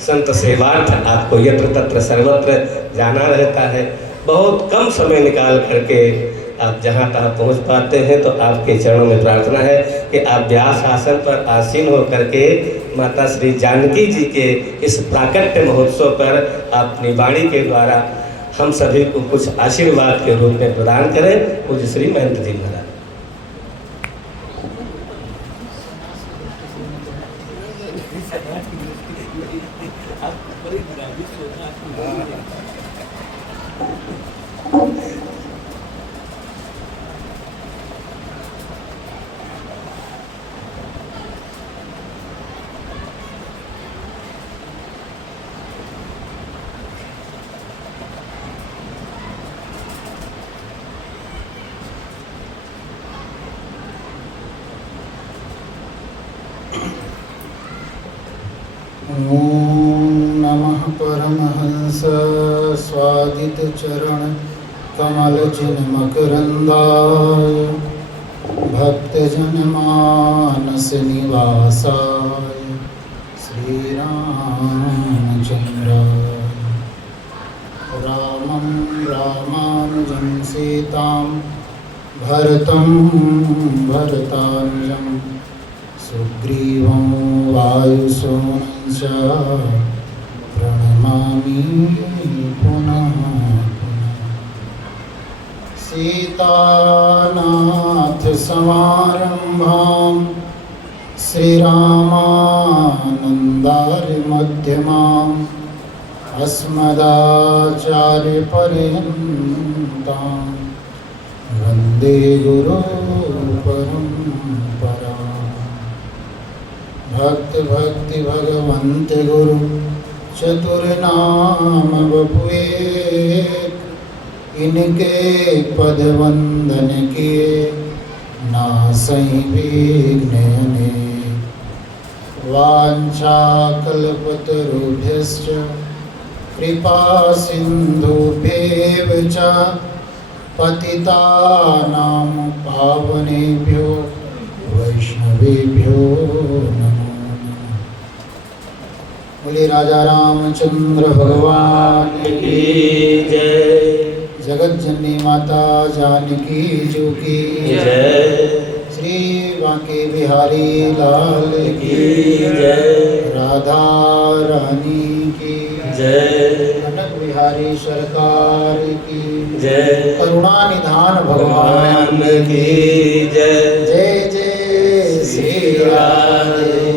संत सेवार्थ आपको यत्र तत्र सर्वत्र जाना रहता है। बहुत कम समय निकाल करके आप जहाँ तहाँ पहुँच पाते हैं, तो आपके चरणों में प्रार्थना है कि आप व्यास आसन पर आसीन होकर के माता श्री जानकी जी के इस प्राकट्य महोत्सव पर अपनी वाणी के द्वारा हम सभी को कुछ आशीर्वाद के रूप में प्रदान करें। पूज्य श्री महंत जी महाराज। ओम नमः परमहंस स्वादित चरण कमल चिन्ह मकरंदाय भक्तजन मानस निवासाय श्री रामचंद्राय। रामं रामानुजं सीतां भरतं भरतानुजं सुग्रीवं वायुसूनं च प्रणमामि पुनः पुनः। सीतानाथ समारंभां श्रीरामानन्दार्य मध्यमाम् अस्मदाचार्यपर्यन्तां वन्दे गुरुपरम्पराम्। भक्त भक्ति भगवंत गुरु चतुर्नाम बपुए, इनके पद वंदन किए नासई विघ्न अनेक। वाञ्छाकल्पतरुभ्यश्च कृपा सिन्धुभ्येव च पतितानां पावनेभ्यो वैष्णवेभ्यो नमो। बोले राजा रामचंद्र भगवान की जय। जगत जननी माता जानकी जी की जय। श्री बांके बिहारी लाल की जय। राधा रानी की जय। कनक बिहारी सरकार की जय। करुणा निधान भगवान की जय। जय जय श्री राधे।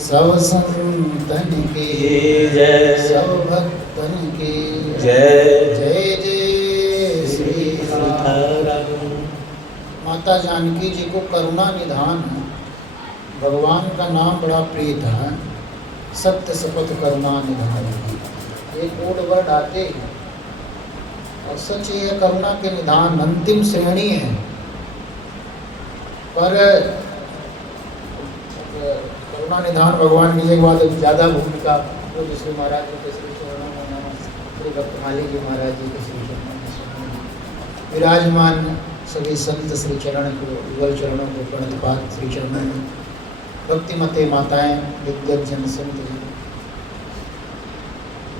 सब संतन की जय। सब भक्तन की जय। जय जय श्री राधे। माता जानकी जी को करुणा निधान भगवान का नाम बड़ा प्रिय था। सत्य शपथ करुणा निधान, एक कोड वर्ड आते हैं और सच ये करुणा के निधान अंतिम श्रेणी है। पर करुणा निधान भगवान की एक बाद ज़्यादा भूमिका तो श्री महाराज जी के श्री चरणों में नमः, श्री भक्तमाली जी महाराज जी के श्री चरणों में विराजमान सभी संत श्री चरण को युगल चरणों को प्रणतपात श्री चरणों में भक्तिमते माताएं विद्वत जन संत जी।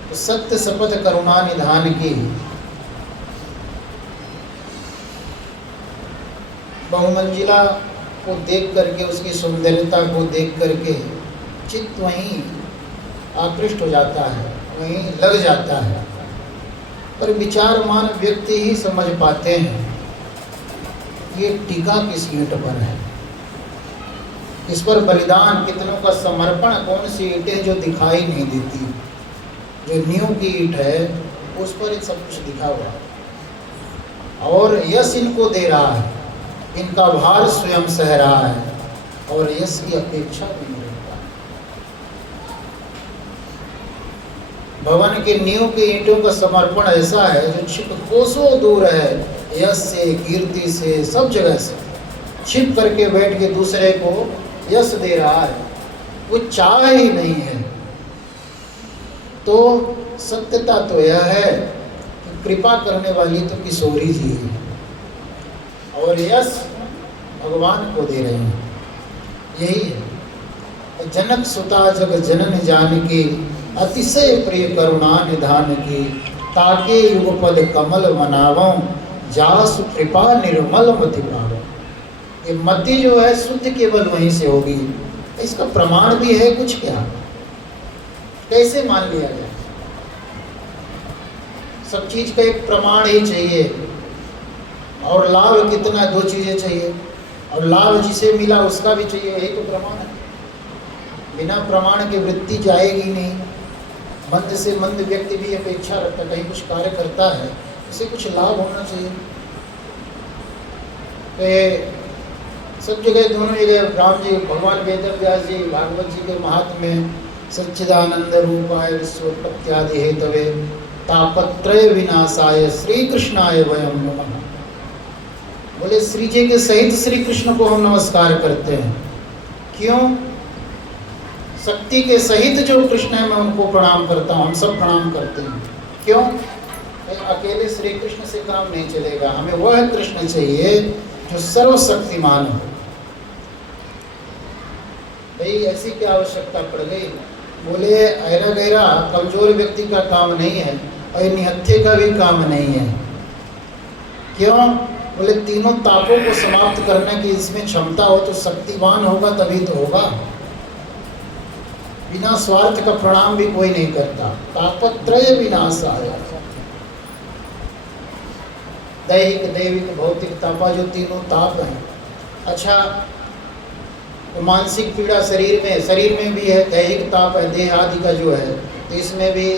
तो सत्य शपथ करुणा निधान की बहुमंजिला को देख करके, उसकी सुंदरता को देख करके चित्त वहीं आकृष्ट हो जाता है, वहीं लग जाता है। पर विचारमान व्यक्ति ही समझ पाते हैं ये टीका किस ईंट पर है, इस पर बलिदान कितनों का समर्पण, कौन सी ईंटें जो दिखाई नहीं देती, जो नींव की ईंट है उस पर सब कुछ दिखा हुआ और यश इनको दे रहा है, इनका भार स्वयं सह रहा है और यश की अपेक्षा भी नहीं रहता। भवन के नींव के ईंटों का समर्पण ऐसा है जो छिप कोसों दूर है, यश से, कीर्ति से, सब जगह से छिप करके बैठ के दूसरे को यश दे रहा है, वो चाह ही नहीं है। तो सत्यता तो यह है कि कृपा करने वाली तो किशोरी जी है और यश भगवान को दे रहे हैं। यही है जनक सुता जग जनन जानकी अतिशय प्रिय करुणा निधान की, ताके युगपद कमल मनावों, जासु कृपा निर्मल मति पावों। ये मति जो है शुद्ध केवल वहीं से होगी। इसका प्रमाण भी है कुछ क्या, कैसे मान लिया जाए? सब चीज का एक प्रमाण ही चाहिए, और लाभ कितना, दो चीजें चाहिए, और लाभ जिसे मिला उसका भी चाहिए, यही तो प्रमाण है। बिना प्रमाण के वृत्ति जाएगी नहीं। मंद से मंद व्यक्ति भी अपेक्षा रखता, कहीं कुछ कार्य करता है उसे कुछ लाभ होना चाहिए। तो सब जगह दोनों जगह राम जी, भगवान वेद व्यास जी भागवत जी के महात्म्य में सच्चिदानंद रूपाय विश्वोत्पत्त्यादि हेतवे तापत्रय विनाशाय श्री कृष्णाय वयम नमः। बोले श्री जी के सहित श्री कृष्ण को हम नमस्कार करते हैं। क्यों? शक्ति के सहित जो कृष्ण है मैं उनको प्रणाम करता हूँ, हम सब प्रणाम करते हैं। क्यों? अकेले श्री कृष्ण से काम नहीं चलेगा, हमें वह कृष्ण चाहिए जो सर्वशक्तिमान हो। भाई ऐसी क्या आवश्यकता पड़ गई? बोले ऐरा गैरा कमजोर व्यक्ति का काम नहीं है, और निहत्थे का भी काम नहीं है। क्यों? बोले तीनों तापों को समाप्त करने की इसमें क्षमता हो तो शक्तिवान होगा तभी तो होगा। बिना स्वार्थ का प्रणाम भी कोई नहीं करता। तापत्रय विनाशाय, दैहिक दैविक भौतिक तापा, जो तीनों ताप हैं। अच्छा, तो मानसिक पीड़ा शरीर में भी है, दैहिक ताप है, देह आदि का जो है, तो इसमें भी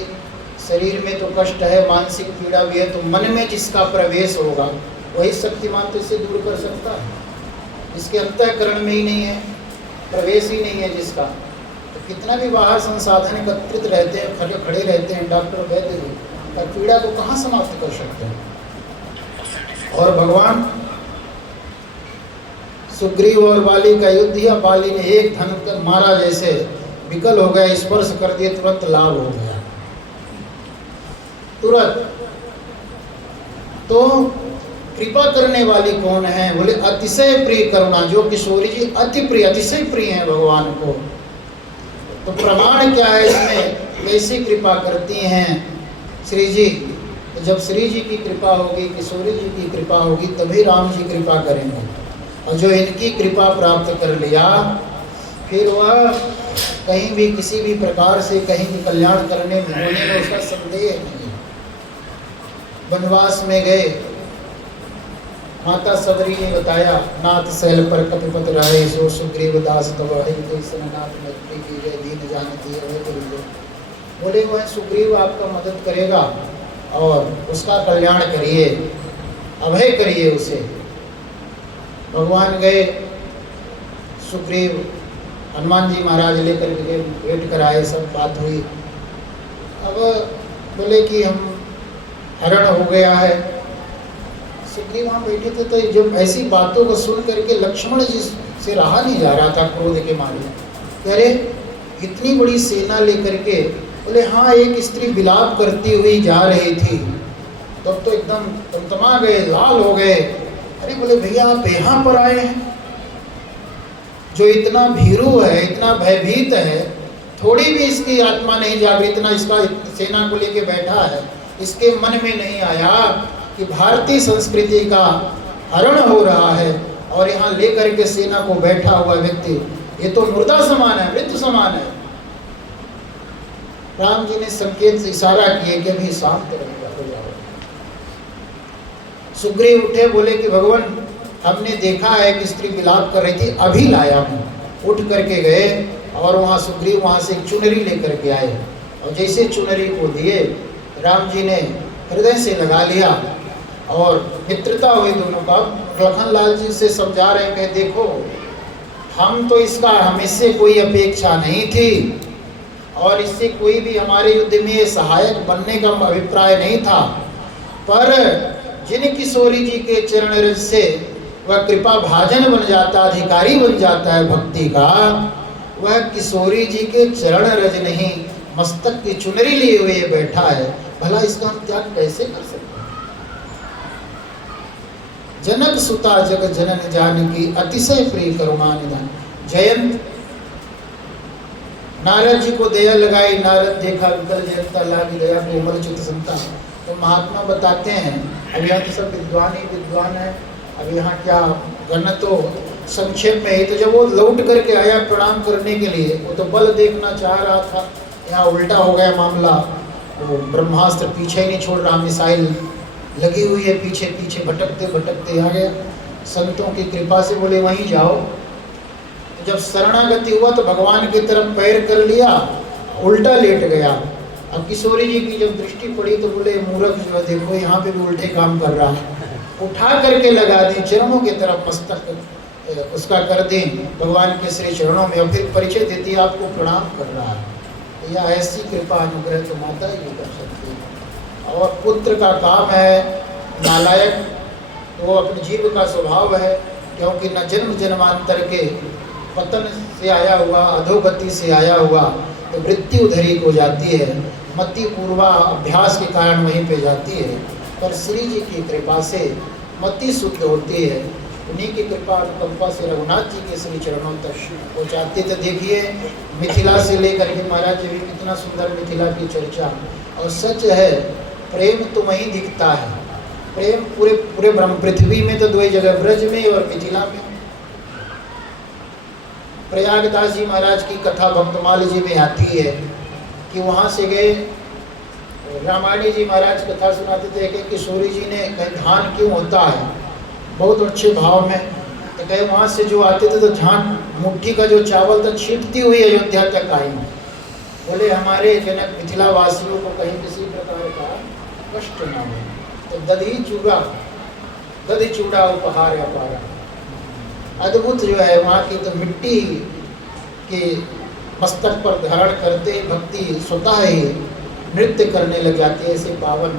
शरीर में तो कष्ट है, मानसिक पीड़ा भी है। तो मन में जिसका प्रवेश होगा वही शक्तिमान तो इसे दूर कर सकता है। इसके अंतःकरण में ही नहीं है, प्रवेश ही नहीं है जिसका, तो कितना भी बाहर संसाधन एकत्रित रहते हैं, खड़े रहते हैं डॉक्टर वैद्य जी, पर पीड़ा को कहाँ समाप्त कर सकते हैं? और भगवान सुग्रीव और बाली का युद्ध या बाली ने एक धन मारा, जैसे विकल हो गया, स्पर्श कर दिए, तुरंत लाभ हो गया, तुरंत। तो कृपा करने वाली कौन है? बोले अतिशय प्रिय करुणा, जो किशोरी जी अति प्रिय, अतिशय प्रिय है भगवान को। तो प्रमाण क्या है इसमें, कैसी कृपा करती हैं श्री जी? जब श्री जी की कृपा होगी, किशोरी जी की कृपा होगी, तभी राम जी कृपा करेंगे। और जो इनकी कृपा प्राप्त कर लिया, फिर वह कहीं भी किसी भी प्रकार से कहीं भी कल्याण करने में होने में उसका संदेह नहीं। वनवास में गए, माता सबरी ने बताया, नाथ शैल पर कपिपत रहे, सो सुग्रीव दास तब नाथ मैत्री की जय, दीन जानती है। बोले वह सुग्रीव आपका मदद करेगा और उसका कल्याण करिए, अभय करिए उसे। भगवान गए, सुग्रीव हनुमान जी महाराज लेकर के भेंट कराए, सब बात हुई। अब बोले कि हम हरण हो गया है। सुग्रीव वहाँ बैठे थे, तो जब ऐसी बातों को सुन करके लक्ष्मण जी से रहा नहीं जा रहा था क्रोध के मारे। अरे इतनी बड़ी सेना लेकर के, बोले हाँ, एक स्त्री विलाप करती हुई जा रही थी, तब तो एकदम तमतमा गए, लाल हो गए। अरे बोले भैया आप यहाँ पर आए हैं, जो इतना भीरू है, इतना भयभीत है, थोड़ी भी इसकी आत्मा नहीं जागृत, इतना इसका सेना को लेके बैठा है, इसके मन में नहीं आया कि भारतीय संस्कृति का हरण हो रहा है, और यहाँ लेकर के सेना को बैठा हुआ व्यक्ति ये तो मुर्दा समान है, मृत्यु समान है। राम जी ने संकेत से इशारा किए कि अभी शांत रहेगा, हो जाओ। सुग्रीव उठे, बोले कि भगवान हमने देखा है कि स्त्री विलाप कर रही थी, अभी लाया हूँ। उठ करके गए और वहाँ सुग्रीव वहाँ से एक चुनरी लेकर के आए, और जैसे चुनरी को दिए, राम जी ने हृदय से लगा लिया और मित्रता हुई दोनों का। लखन लाल जी से समझा रहे हैं कि देखो, हम तो हम इससे कोई अपेक्षा नहीं थी, और इससे कोई भी हमारे युद्ध में सहायक बनने का अभिप्राय नहीं था, पर जिन किशोरी जी के चरण रज से वह कृपा भाजन बन जाता, अधिकारी बन जाता है भक्ति का, वह किशोरी जी के चरण रज नहीं, मस्तक की चुनरी लिए हुए बैठा है। भला इसका हम त्याग कैसे कर सकते हैं? जनक सुता जग जनन जानकी, अतिशय प्रिय करुणा निधान। जयंत नारद जी को दया लगाई, नारद देखा विकल जयंता लागी दया कोमल चित संता। तो महात्मा बताते हैं, अब यहाँ तो सब विद्वान ही विद्वान है, अब यहाँ क्या करना, तो संक्षेप में ही। तो जब वो लौट करके आया प्रणाम करने के लिए, वो तो बल देखना चाह रहा था, यहाँ उल्टा हो गया मामला। वो ब्रह्मास्त्र पीछे ही नहीं छोड़ रहा, मिसाइल लगी हुई है पीछे पीछे, भटकते भटकते आ गया। संतों की कृपा से बोले वहीं जाओ। जब शरणागति हुआ तो भगवान की तरफ पैर कर लिया, उल्टा लेट गया। अब किशोरी जी की जब दृष्टि पड़ी तो बोले मूर्ख जो है, देखो यहाँ पे भी उल्टे काम कर रहा है। उठा करके लगा दी चरणों की तरफ, मस्तक उसका कर दें भगवान के श्री चरणों में, और फिर परिचय देती आपको प्रणाम कर रहा है। तो यह ऐसी कृपा अनुग्रह तो माता ही कर सकती है। और पुत्र का काम है नालायक, वो अपने जीव का स्वभाव है, क्योंकि न जन्म जन्मांतर के पतन से आया हुआ, अधोगति से आया हुआ, तो मृत्यु धरी हो जाती है, मति पूर्वा अभ्यास के कारण वहीं पे जाती है। पर श्री जी की कृपा से मति शुद्ध होती है, उन्हीं की कृपा अनुकंपा से रघुनाथ जी के श्री चरणों तक पहुँचाती। तो देखिए मिथिला से लेकर के महाराज जी भी कितना सुंदर मिथिला की चर्चा। और सच है, प्रेम तो वहीं दिखता है, प्रेम पूरे पूरे ब्रह्म पृथ्वी में तो दो ही जगह, ब्रज में और मिथिला में। प्रयागदास जी महाराज की कथा भक्तमाल जी में आती है कि वहाँ से गए, रामायणी जी महाराज कथा सुनाते थे कि किशोरी जी ने कहीं धान क्यों होता है, बहुत अच्छे भाव में, तो कहे वहाँ से जो आते थे तो धान मुट्ठी का जो चावल था छींटती हुई अयोध्या तक आई। बोले हमारे जनक मिथिला वासियों को कहीं किसी प्रकार का कष्ट न हो, तो दधी चूड़ा उपहार अपारा। अद्भुत जो है वहाँ की तो मिट्टी के मस्तक पर धारण करते भक्ति स्वतः ही नृत्य करने लग जाती है। ऐसे पावन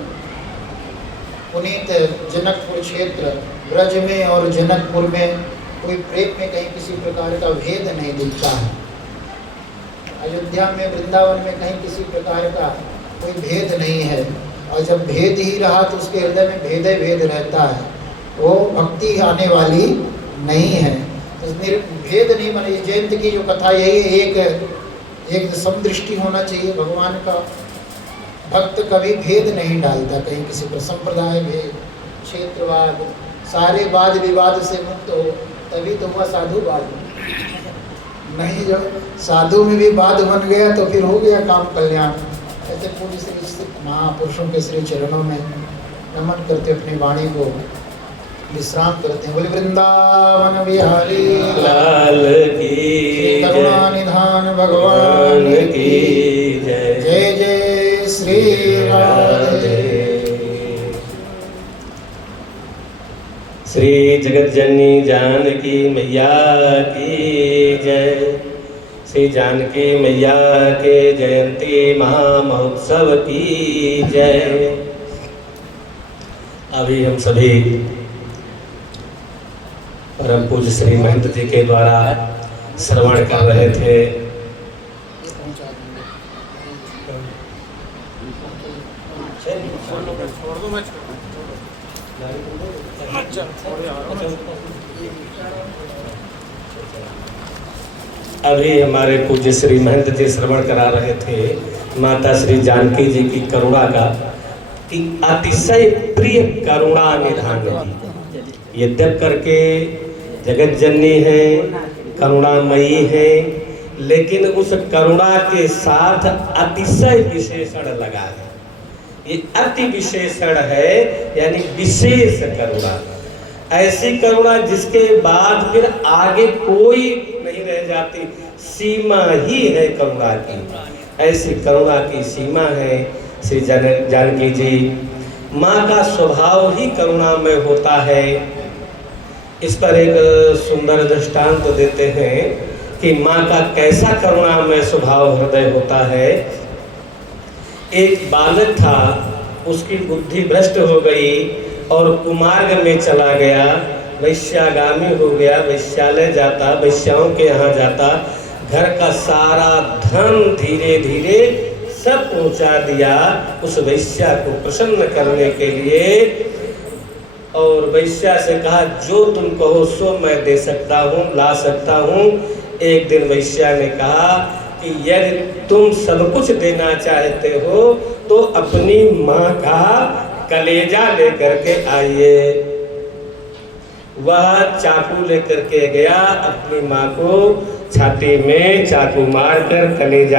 पुनीत जनकपुर क्षेत्र, ब्रज में और जनकपुर में कोई प्रेम में कहीं किसी प्रकार का भेद नहीं दिखता है। अयोध्या में, वृंदावन में कहीं किसी प्रकार का कोई भेद नहीं है, और जब भेद ही रहा तो उसके हृदय में भेद ही भेद रहता है, वो भक्ति आने वाली नहीं है। तो भेद नहीं माने, जयंत की जो कथा यही एक समदृष्टि होना चाहिए भगवान का। भक्त कभी भेद नहीं डालता कहीं किसी पर, संप्रदाय भेद, क्षेत्रवाद, सारे वाद विवाद से मुक्त हो, तभी तो हुआ साधुवाद। नहीं, जब साधु में भी वाद बन गया तो फिर हो गया काम कल्याण। ऐसे पूरी श्री महापुरुषों के श्री चरणों में नमन करते अपनी वाणी को विश्राम करते हैं। बोले वृंदावन बिहारी लाल की करुणा निधान भगवान की जय। जय जय श्री राधे। श्री जगतजननी जानकी मैया की जय। श्री जानकी मैया के जयंती महामहोत्सव की जय। अभी हम सभी परम पूज्य श्री महंत जी के द्वारा श्रवण कर रहे थे। अभी हमारे पूज्य श्री महंत जी श्रवण करा रहे थे माता श्री जानकी जी की करुणा का, कि अतिशय प्रिय करुणा निधान जी। यद्यप करके जगत जननी है, करुणामयी है, लेकिन उस करुणा के साथ अतिशय विशेषण लगा है। ये अति विशेषण है, यानी विशेष करुणा, ऐसी करुणा जिसके बाद फिर आगे कोई नहीं रह जाती, सीमा ही है करुणा की। ऐसी करुणा की सीमा है श्री जानकी जी। माँ का स्वभाव ही करुणा में होता है। इस पर एक सुंदर दृष्टांत तो देते हैं कि माँ का कैसा करुणा में स्वभाव हृदय होता है। एक बालक था, उसकी बुद्धि भ्रष्ट हो गई और कुमार्ग में चला गया, वैश्यागामी हो गया, वैश्यालय जाता, वैश्याओं के यहाँ जाता, घर का सारा धन धीरे धीरे सब पहुंचा दिया उस वैश्या को प्रसन्न करने के लिए। और वैश्या से कहा जो तुम कहो सो मैं दे सकता हूँ, ला सकता हूँ। एक दिन वैश्या ने कहा कि यदि तुम सब कुछ देना चाहते हो तो अपनी माँ का कलेजा लेकर के आइए। वह चाकू लेकर के गया, अपनी माँ को छाती में चाकू मारकर कलेजा